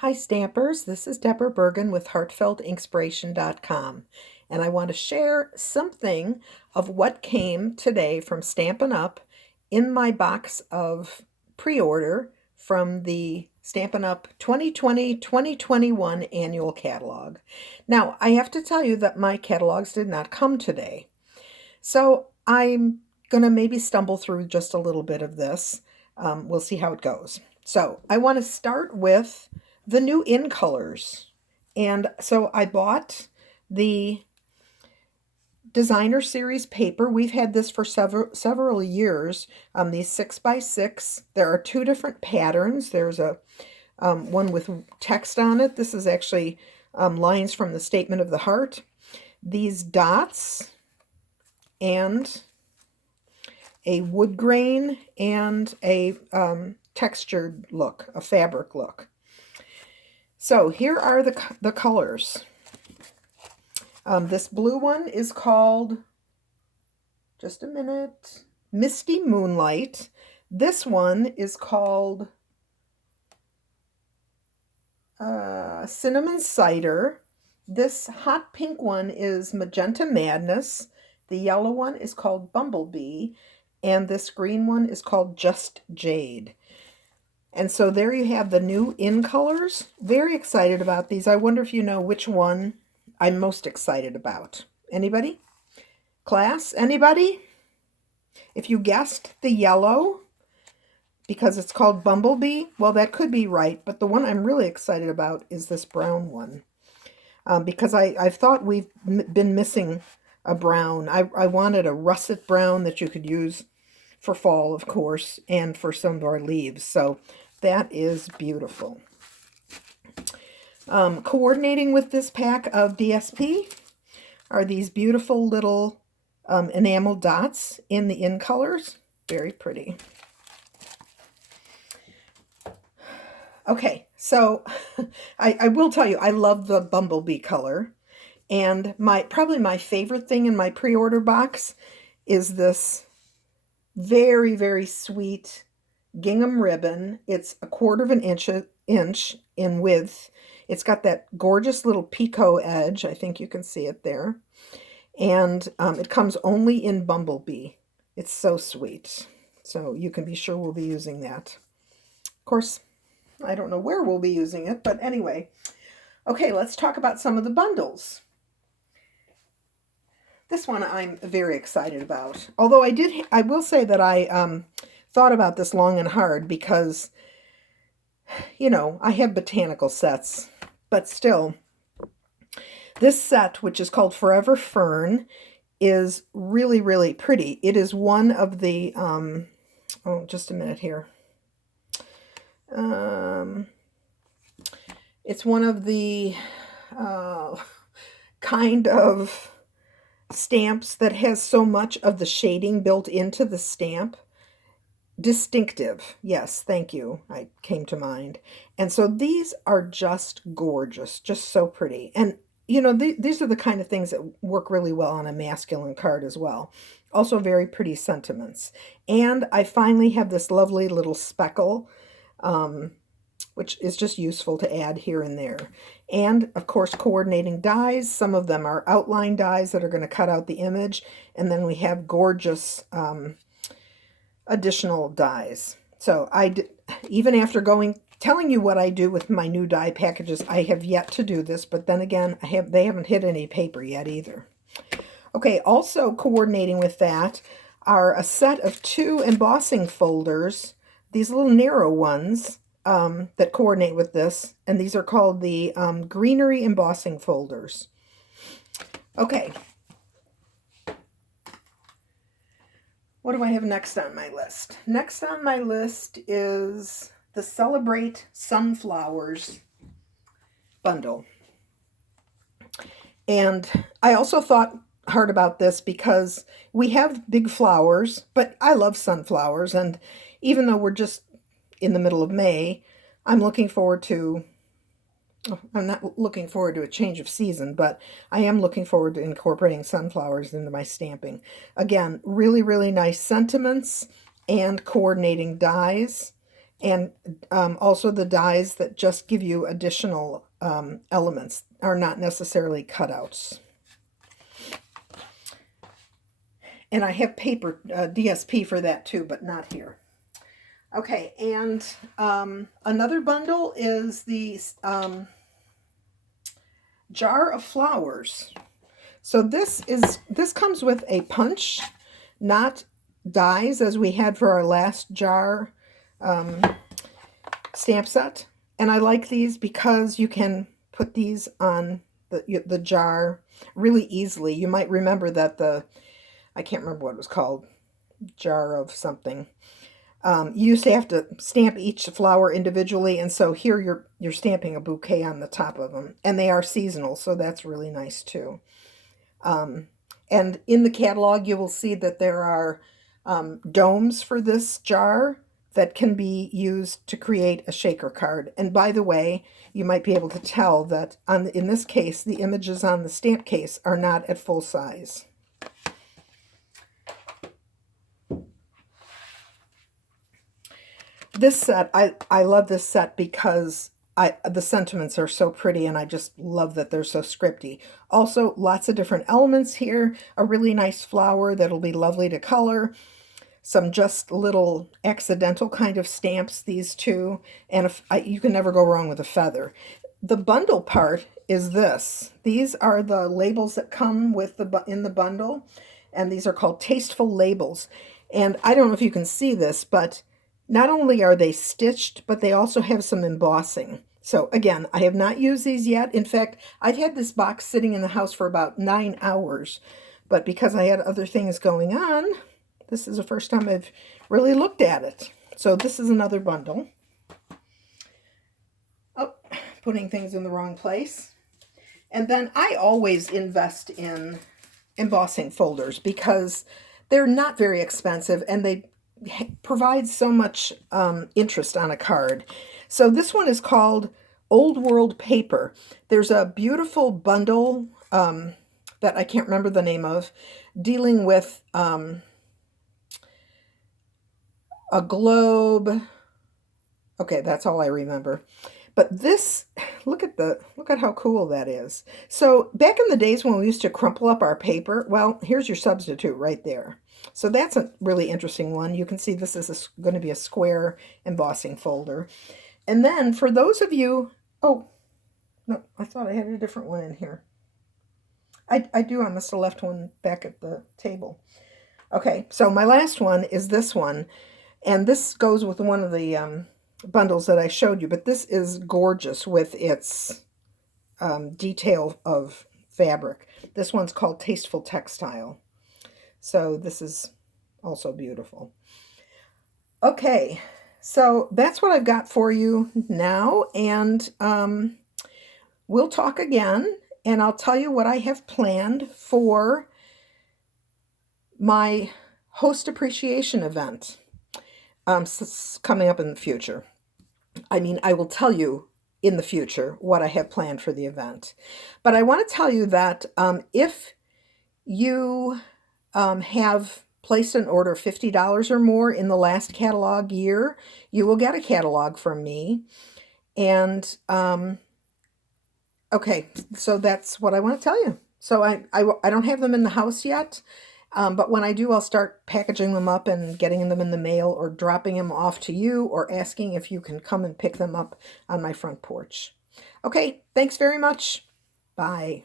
Hi Stampers, this is Deborah Bergen with Heartfeltinspiration.com, and I want to share something of what came today from Stampin' Up in my box of pre-order from the Stampin' Up 2020-2021 annual catalog. Now, I have to tell you that my catalogs did not come today, so I'm going to maybe stumble through just a little bit of this. We'll see how it goes. So I want to start with the new in colors. And so I bought the designer series paper. We've had this for several years. These 6x6. There are two different patterns. There's a one with text on it. This is actually lines from the Statement of the Heart. These dots and a wood grain and a textured look, a fabric look. So here are the colors. This blue one is called, just a minute, Misty Moonlight. This one is called Cinnamon Cider. This hot pink one is Magenta Madness. The yellow one is called Bumblebee. And this green one is called Just Jade. And so there you have the new in colors. Very excited about these. I wonder if you know which one I'm most excited about. Anybody? Class? Anybody? If you guessed the yellow, because it's called Bumblebee, well, that could be right. But the one I'm really excited about is this brown one. Because I thought we've been missing a brown. I wanted a russet brown that you could use for fall, of course, and for some of our leaves. So that is beautiful. Coordinating with this pack of DSP are these beautiful little enamel dots in the in colors. Very pretty. Okay, so I will tell you, I love the Bumblebee color. And probably my favorite thing in my pre-order box is this very, very sweet gingham ribbon. It's 1/4 of an inch in width. It's got that gorgeous little picot edge. I think you can see it there. And it comes only in Bumblebee. It's so sweet. So you can be sure we'll be using that. Of course, I don't know where we'll be using it, but anyway. Okay, let's talk about some of the bundles. This one I'm very excited about. Although I will say that I thought about this long and hard because, you know, I have botanical sets, but still, this set, which is called Forever Fern, is really, really pretty. It is one of the, oh, just a minute here. It's one of the kind of stamps that has so much of the shading built into the stamp. Distinctive. Yes, thank you. I came to mind. And so these are just gorgeous, just so pretty. And, you know, these are the kind of things that work really well on a masculine card as well. Also very pretty sentiments. And I finally have this lovely little speckle, which is just useful to add here and there. And, of course, coordinating dies. Some of them are outline dies that are going to cut out the image. And then we have gorgeous additional dies. So even after telling you what I do with my new die packages, I have yet to do this. But then again, they haven't hit any paper yet either. Okay, also coordinating with that are a set of 2 embossing folders, these little narrow ones, that coordinate with this, and these are called the greenery embossing folders. Okay. What do I have next on my list? Next on my list is the Celebrate Sunflowers bundle. And I also thought hard about this because we have big flowers, but I love sunflowers, and even though we're just in the middle of May, I'm not looking forward to a change of season, but I am looking forward to incorporating sunflowers into my stamping. Again, really, really nice sentiments and coordinating dies. And also the dies that just give you additional elements are not necessarily cutouts. And I have paper DSP for that too, but not here. Okay, and another bundle is the jar of flowers. So this comes with a punch, not dies as we had for our last jar stamp set. And I like these because you can put these on the jar really easily. You might remember that I can't remember what it was called, jar of something. You used to have to stamp each flower individually, and so here you're stamping a bouquet on the top of them, and they are seasonal, so that's really nice too. And in the catalog, you will see that there are domes for this jar that can be used to create a shaker card. And by the way, you might be able to tell that in this case, the images on the stamp case are not at full size. This set, I love this set because the sentiments are so pretty, and I just love that they're so scripty. Also, lots of different elements here. A really nice flower that'll be lovely to color. Some just little accidental kind of stamps, these two. And you can never go wrong with a feather. The bundle part is this. These are the labels that come with in the bundle. And these are called tasteful labels. And I don't know if you can see this, but not only are they stitched, but they also have some embossing. So again, I have not used these yet. In fact, I've had this box sitting in the house for about 9 hours. But because I had other things going on, this is the first time I've really looked at it. So this is another bundle. Oh, putting things in the wrong place. And then I always invest in embossing folders because they're not very expensive and they provide so much interest on a card. So this one is called Old World Paper. There's a beautiful bundle that I can't remember the name of, dealing with a globe. Okay, that's all I remember. But this, look at how cool that is. So back in the days when we used to crumple up our paper, well, here's your substitute right there. So that's a really interesting one. You can see this is going to be a square embossing folder. And then for those of you, oh, no, I thought I had a different one in here. I do, I must have left one back at the table. Okay, so my last one is this one. And this goes with one of the bundles that I showed you, but this is gorgeous with its detail of fabric. This one's called Tasteful Textile. So this is also beautiful. Okay, so that's what I've got for you now, and we'll talk again, and I'll tell you what I have planned for my host appreciation event coming up in the future. I mean, I will tell you in the future what I have planned for the event. But I want to tell you that if you have placed an order of $50 or more in the last catalog year, you will get a catalog from me. And okay, so that's what I want to tell you. So I don't have them in the house yet. But when I do, I'll start packaging them up and getting them in the mail or dropping them off to you or asking if you can come and pick them up on my front porch. Okay, thanks very much. Bye.